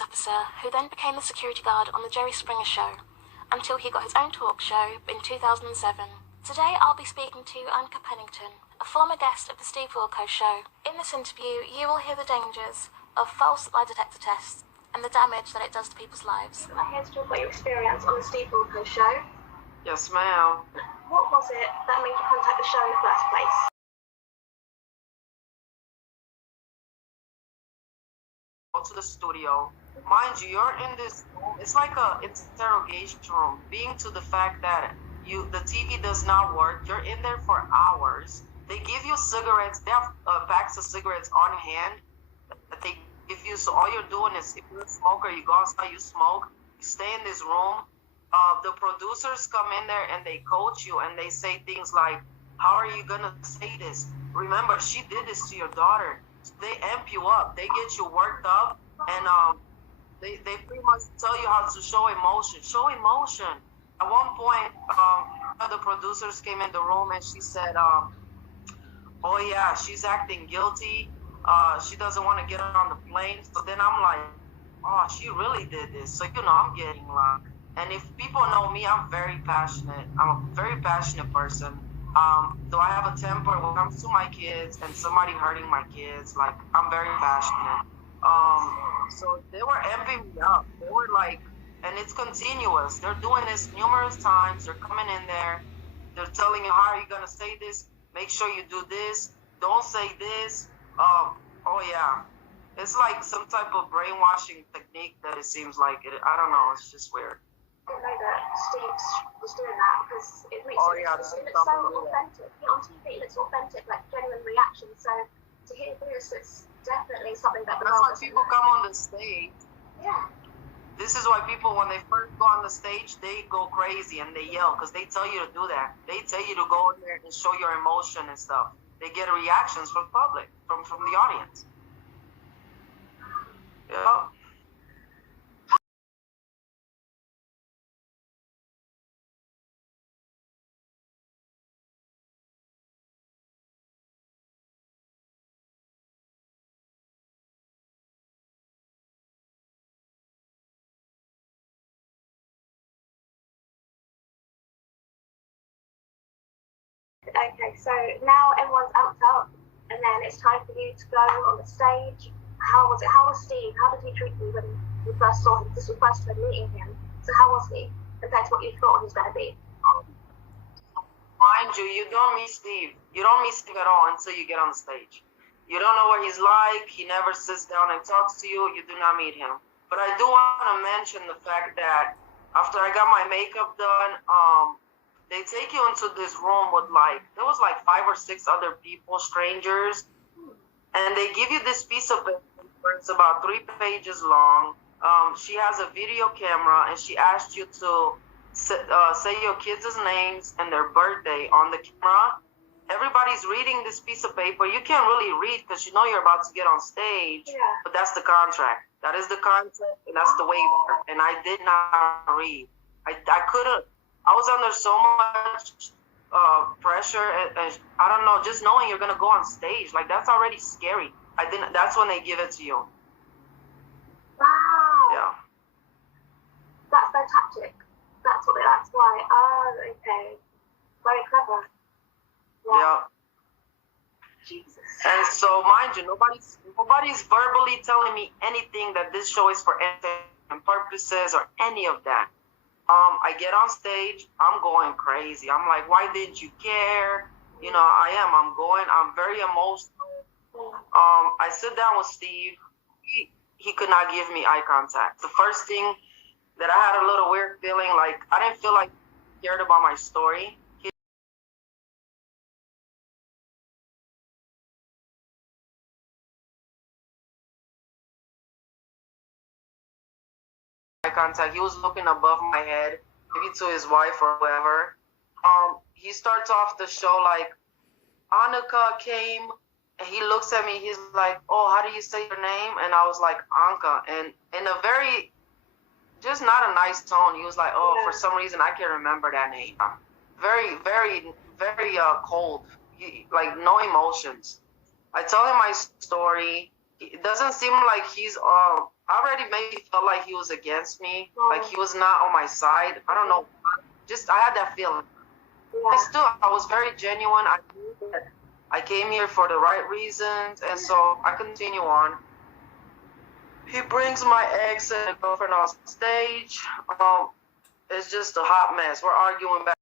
officer who then became the security guard on the Jerry Springer Show until he got his own talk show in 2007. Today I'll be speaking to Anca Pennington, a former guest of the Steve Wilkos Show. In this interview, you will hear the dangers of false lie detector tests and the damage that it does to people's lives. I'm here to talk about your experience on the Steve Wilkos Show. Yes, ma'am. What was it that made you contact the show in the first place? Go to the studio. Mind you, you're in this room. It's like a interrogation room. Being to the fact that the TV does not work. You're in there for hours. They give you cigarettes. They have packs of cigarettes on hand that they give you. So all you're doing is, if you're a smoker, you go outside, you smoke, you stay in this room. The producers come in there and they coach you and they say things like, how are you gonna say this? Remember, she did this to your daughter. They amp you up. They get you worked up, and they pretty much tell you how to show emotion. Show emotion. At one point, the producers came in the room and she said, oh yeah, she's acting guilty. She doesn't want to get on the plane. So then I'm like, oh, she really did this. So, I'm getting like, and if people know me, I'm very passionate. I'm a very passionate person. Do I have a temper when it comes to my kids and somebody hurting my kids? Like, I'm very passionate. So they were amping me up. They were like, and it's continuous. They're doing this numerous times. They're coming in there. They're telling you, how are you going to say this? Make sure you do this. Don't say this. Oh, yeah. It's like some type of brainwashing technique that it seems like. I don't know. It's just weird. I didn't know that Steve was doing that because it makes it looks so authentic. On TV, it looks authentic, like genuine reaction. So to hear this, it's definitely something that that's why people come on the stage. Yeah. This is why people, when they first go on the stage, they go crazy and they yell because they tell you to do that. They tell you to go in there and show your emotion and stuff. They get reactions from the public, from the audience. Yeah. Okay, so now everyone's amped up, and then it's time for you to go on the stage. How was it? How was Steve? How did he treat you when you first saw him? This was the first time meeting him. So how was he compared to what you thought he was going to be? Mind you, you don't meet Steve. You don't meet Steve at all until you get on the stage. You don't know what he's like. He never sits down and talks to you. You do not meet him. But I do want to mention the fact that after I got my makeup done, they take you into this room with there was 5 or 6 other people, strangers, and they give you this piece of paper. It's about 3 pages long. She has a video camera, and she asked you to say your kids' names and their birthday on the camera. Everybody's reading this piece of paper. You can't really read because you know you're about to get on stage, but that's the contract. That is the contract, and that's the waiver. And I did not read. I couldn't. I was under so much pressure, and I don't know, just knowing you're gonna go on stage, that's already scary. That's when they give it to you. Wow. Yeah. That's their tactic. That's why. Oh, okay. Very clever. Yeah. Jesus. And so, mind you, nobody's verbally telling me anything that this show is for entertainment purposes or any of that. I get on stage, I'm going crazy. I'm like, why didn't you care? I'm very emotional. I sit down with Steve. He could not give me eye contact. The first thing that I had a little weird feeling, I didn't feel like he cared about my story. Eye contact. He was looking above my head, maybe to his wife or whoever. He starts off the show like, Anca came, and he looks at me. He's like, oh, how do you say your name? And I was like, Anca. And in a very, just not a nice tone, he was like, oh, for some reason, I can't remember that name. Very, very, very cold. No emotions. I tell him my story. It doesn't seem like he's already made me feel like he was against me, like he was not on my side. I don't know. Just I had that feeling. I was very genuine. I knew that I came here for the right reasons, and so I continue on. He brings my ex and girlfriend on stage. It's just a hot mess. We're arguing back.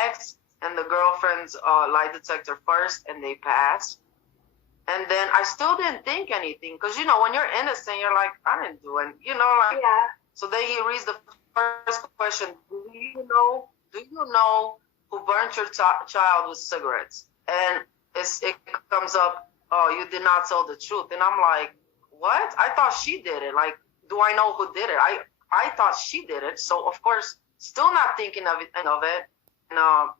Ex and the girlfriend's lie detector first, and they passed. And then I still didn't think anything, because you know when you're innocent, you're like, I didn't do it, you know, like. Yeah. So then he reads the first question: Do you know who burnt your child with cigarettes? And it comes up, oh, you did not tell the truth. And I'm like, what? I thought she did it. Like, do I know who did it? I thought she did it. So of course, still not thinking of it. And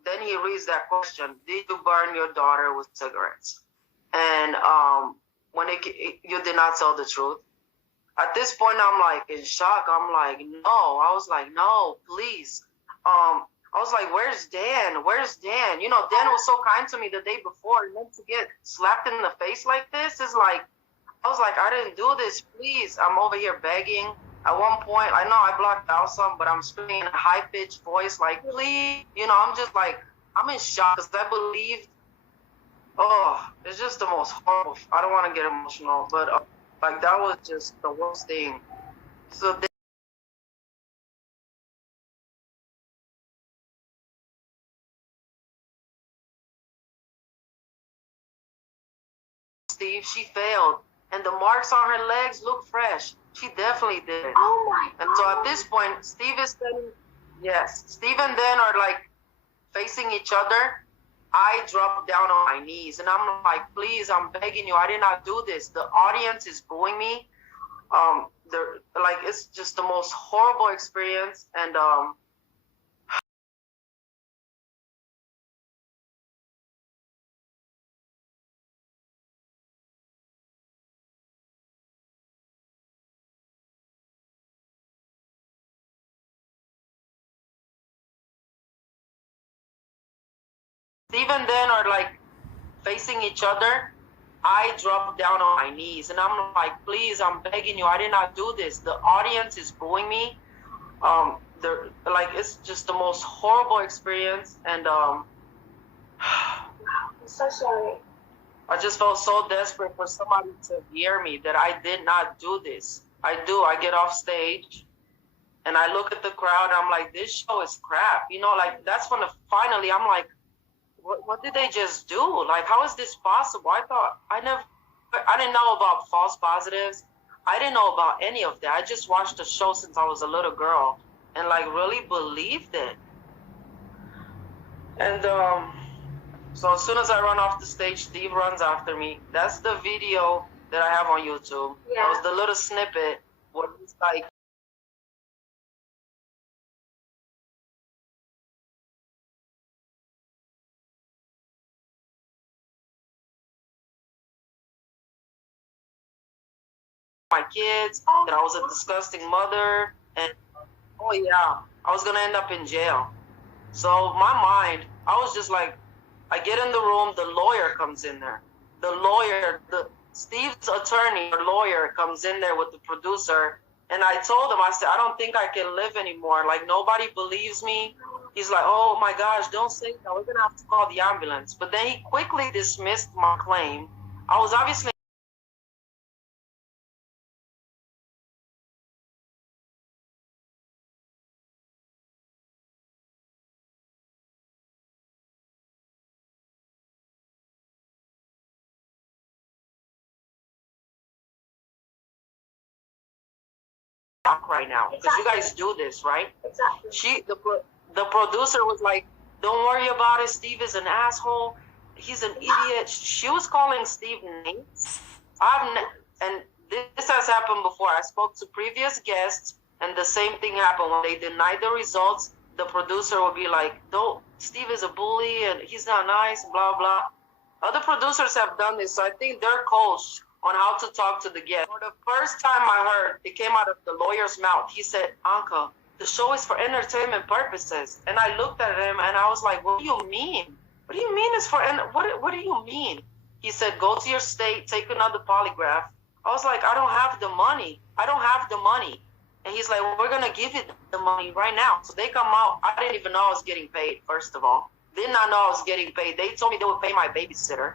then he reads that question: Did you burn your daughter with cigarettes? And when you did not tell the truth. At this point, I'm like in shock. I'm like, no. I was like, no, please. I was like, where's Dan? Where's Dan? You know, Dan was so kind to me the day before, and then to get slapped in the face like this is like, I was like, I didn't do this. Please, I'm over here begging. At one point, I know I blocked out some, but I'm screaming in a high-pitched voice, like, please. You know, I'm just like, I'm in shock because I believed. Oh, it's just the most horrible. I don't want to get emotional, but like that was just the worst thing. So then Steve, she failed, and the marks on her legs look fresh. She definitely did it. Oh my God. And so at this point, Steve is saying, yes, Steve and Dan are like facing each other. I dropped down on my knees, and I'm like, please, I'm begging you, I did not do this. The audience is booing me. They're like, it's just the most horrible experience. And Steve and Dan are like facing each other. I dropped down on my knees, and I'm like, please, I'm begging you, I did not do this. The audience is booing me. They're like, it's just the most horrible experience. And I'm so sorry. I just felt so desperate for somebody to hear me that I did not do this. I get off stage and I look at the crowd, and I'm like, this show is crap. You know, like that's when finally I'm like, what did they just do? Like, how is this possible? I didn't know about false positives. I didn't know about any of that. I just watched the show since I was a little girl and like really believed it. And so as soon as I run off the stage, Steve runs after me. That's the video that I have on YouTube. Yeah. That was the little snippet where he's like, my kids, that I was a disgusting mother, and oh yeah, I was gonna end up in jail. So my mind, I was just like, I get in the room, the lawyer comes in there. Steve's attorney or lawyer comes in there with the producer, and I told him, I said, I don't think I can live anymore. Like, nobody believes me. He's like, oh my gosh, don't say that. We're gonna have to call the ambulance. But then he quickly dismissed my claim. I was obviously right now because you guys do this, right? Exactly. The producer was like, don't worry about it. Steve is an asshole. He's an idiot. She was calling Steve names. And this has happened before. I spoke to previous guests, and the same thing happened when they denied the results. The producer would be like, "Don't. Steve is a bully, and he's not nice." Blah blah. Other producers have done this, so I think their coach on how to talk to the guest. For the first time I heard, it came out of the lawyer's mouth. He said, Anca, the show is for entertainment purposes. And I looked at him and I was like, what do you mean? What do you mean it's for, what do you mean? He said, go to your state, take another polygraph. I was like, I don't have the money. I don't have the money. And he's like, well, we're going to give you the money right now. So they come out. I didn't even know I was getting paid, first of all. Did not know I was getting paid. They told me they would pay my babysitter.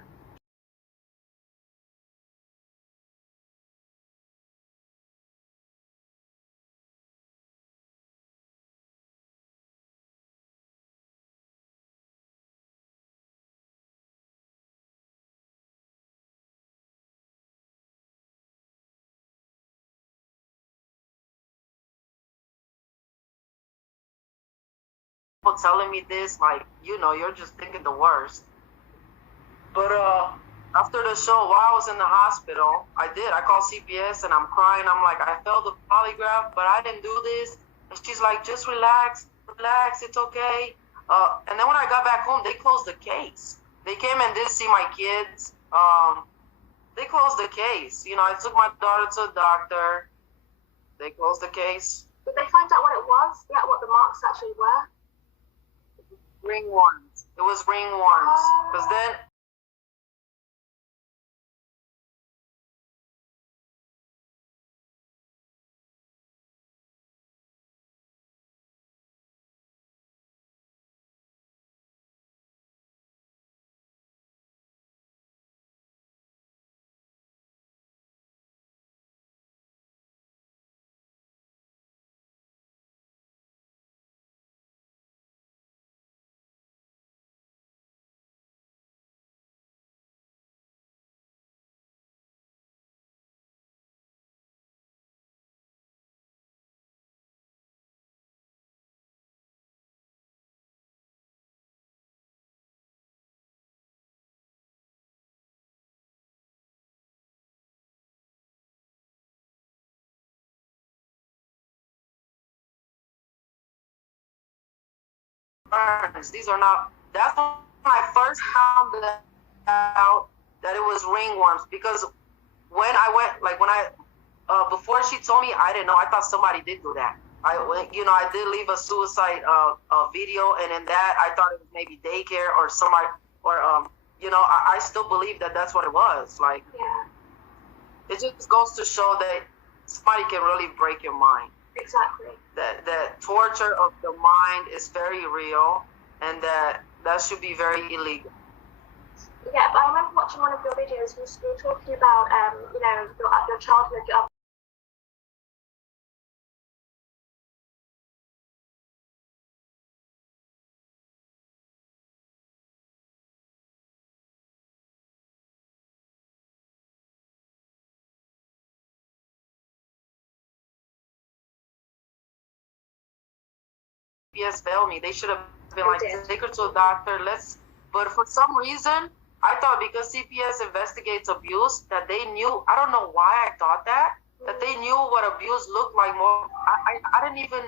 People telling me this, like, you know, you're just thinking the worst. But after the show, while I was in the hospital, I called CPS and I'm crying. I'm like, I failed the polygraph, but I didn't do this. And she's like, just relax, it's okay. And then when I got back home, they closed the case. They came and did see my kids. They closed the case. You know, I took my daughter to the doctor. They closed the case. Did they find out what it was? Yeah, what the marks actually were? Ringworms. It was ringworms. Because then these are not, that's when I first found out that it was ringworms, because when I went, like when I, before she told me, I didn't know, I thought somebody did do that. I went, you know, I did leave a suicide video, and in that I thought it was maybe daycare or somebody, or, you know, I still believe that that's what it was. Like, yeah. It just goes to show that somebody can really break your mind. Exactly. That torture of the mind is very real, and that should be very illegal. Yeah, but I remember watching one of your videos. You were talking about, you know, your childhood. CPS failed me. They should have been like, take her to a doctor. But for some reason, I thought because CPS investigates abuse, that they knew. I don't know why I thought that they knew what abuse looked like more. I didn't even.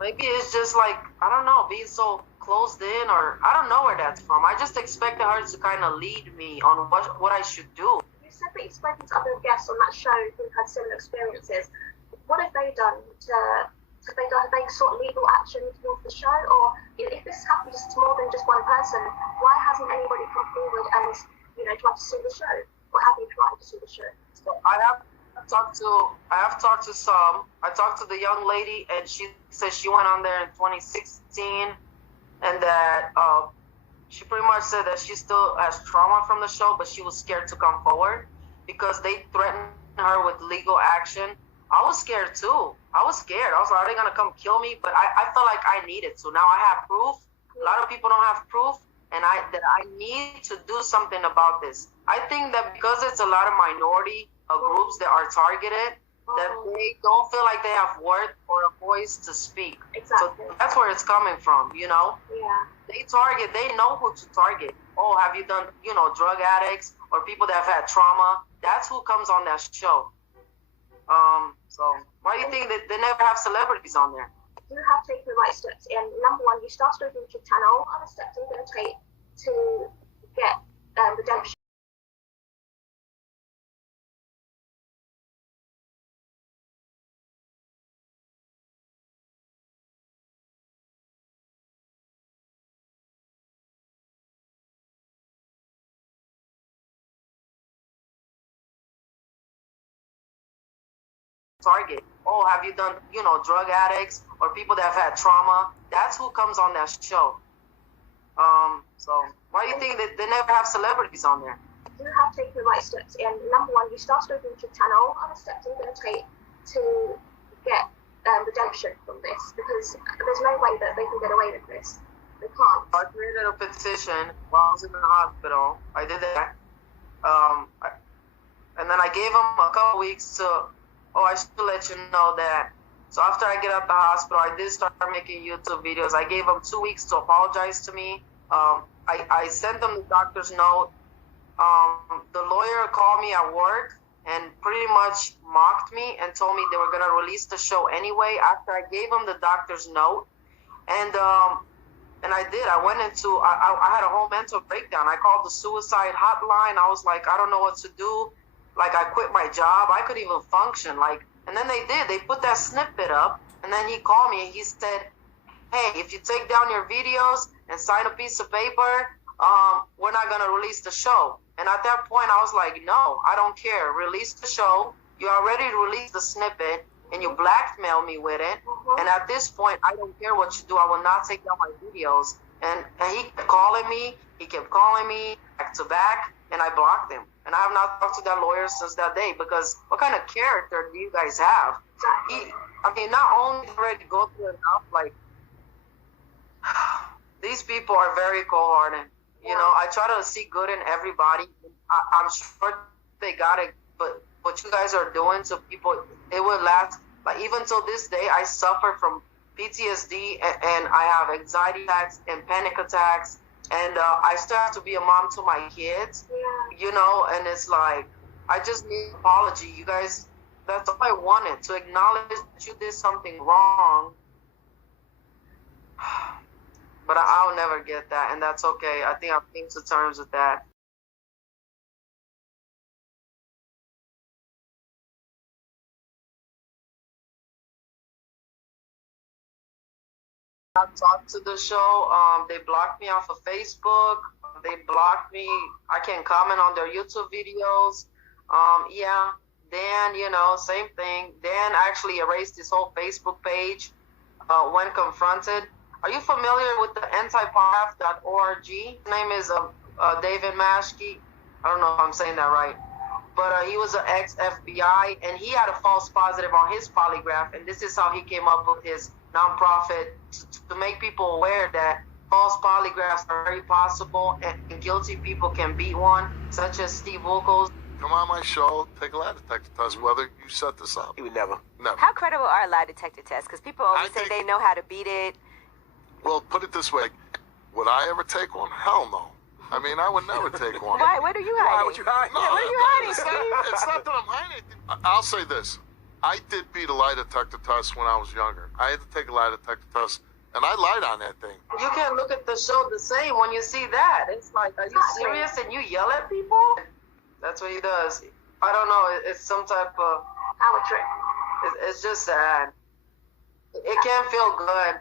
Maybe it's just like, I don't know, being so closed in, or I don't know where that's from. I just expected her to kind of lead me on what I should do. You said that you've spoken to other guests on that show who had similar experiences. What have they done have they sought legal action towards the show? Or if this happens to more than just one person, why hasn't anybody come forward and, you know, tried to sue the show? Or have you tried to sue the show? So I have talked to some. I talked to the young lady, and she said she went on there in 2016, and that she pretty much said that she still has trauma from the show, but she was scared to come forward because they threatened her with legal action. I was scared too. I was scared. I was like, are they gonna come kill me? But I felt like I needed to. Now I have proof. A lot of people don't have proof, and I need to do something about this. I think that because it's a lot of minority groups that are targeted, that they don't feel like they have worth or a voice to speak. Exactly. So that's where it's coming from, you know? Yeah. They know who to target. Oh, have you done, you know, drug addicts or people that have had trauma? That's who comes on that show. So why do you think that they never have celebrities on there? You have taken the right steps. And number one, you started a YouTube channel. What other steps are you going to take to get redemption? target. Oh, have you done, drug addicts or people that have had trauma? That's who comes on that show. So why do you think that they never have celebrities on there? You have taken the right steps. And number one, you started a YouTube channel. Other steps you're going to take to get redemption from this, because there's no way that they can get away with this. They can't. I created a petition while I was in the hospital. I did that. And then I gave them a couple weeks to, I should let you know that. So after I get out the hospital, I did start making YouTube videos. I gave them 2 weeks to apologize to me. I sent them the doctor's note. The lawyer called me at work and pretty much mocked me and told me they were going to release the show anyway after I gave them the doctor's note. And I did. I went into, I had a whole mental breakdown. I called the suicide hotline. I was like, I don't know what to do. Like, I quit my job. I couldn't even function. And then they did. They put that snippet up. And then he called me and he said, hey, if you take down your videos and sign a piece of paper, we're not going to release the show. And at that point, I was like, no, I don't care. Release the show. You already released the snippet and you blackmail me with it. And at this point, I don't care what you do. I will not take down my videos. And he kept calling me. He kept calling me back to back, and I blocked him. And I have not talked to that lawyer since that day, because what kind of character do you guys have? Not only already go through enough, these people are very cold-hearted. I try to see good in everybody. I'm sure they got it, but what you guys are doing to people, it will last. Even till this day, I suffer from PTSD and I have anxiety attacks and panic attacks. And I still have to be a mom to my kids, and it's like, I just need an apology. You guys, that's all I wanted, to acknowledge that you did something wrong. But I'll never get that, and that's okay. I think I've come to terms with that. I talked to the show. They blocked me off of Facebook. They blocked me. I can't comment on their YouTube videos. Dan, same thing. Dan actually erased his whole Facebook page when confronted. Are you familiar with the antipolygraph.org? His name is David Mashke. I don't know if I'm saying that right. But he was an ex-FBI, and he had a false positive on his polygraph, and this is how he came up with his nonprofit to make people aware that false polygraphs are very possible, and guilty people can beat one, such as Steve Wilkos. Come on my show, take a lie detector test, whether you set this up. He would never. Never. How credible are lie detector tests? Because people always say they know how to beat it. Well, put it this way. Would I ever take one? Hell no. I would never take one. Why? What are you hiding? Why would you hide? No, what are you hiding, Steve? It's not that I'm hiding anything. I'll say this. I did beat a lie detector test when I was younger. I had to take a lie detector test, and I lied on that thing. You can't look at the show the same when you see that. It's like, are you serious? And you yell at people? That's what he does. I don't know. It's some type of power trip. It's just sad. It can't feel good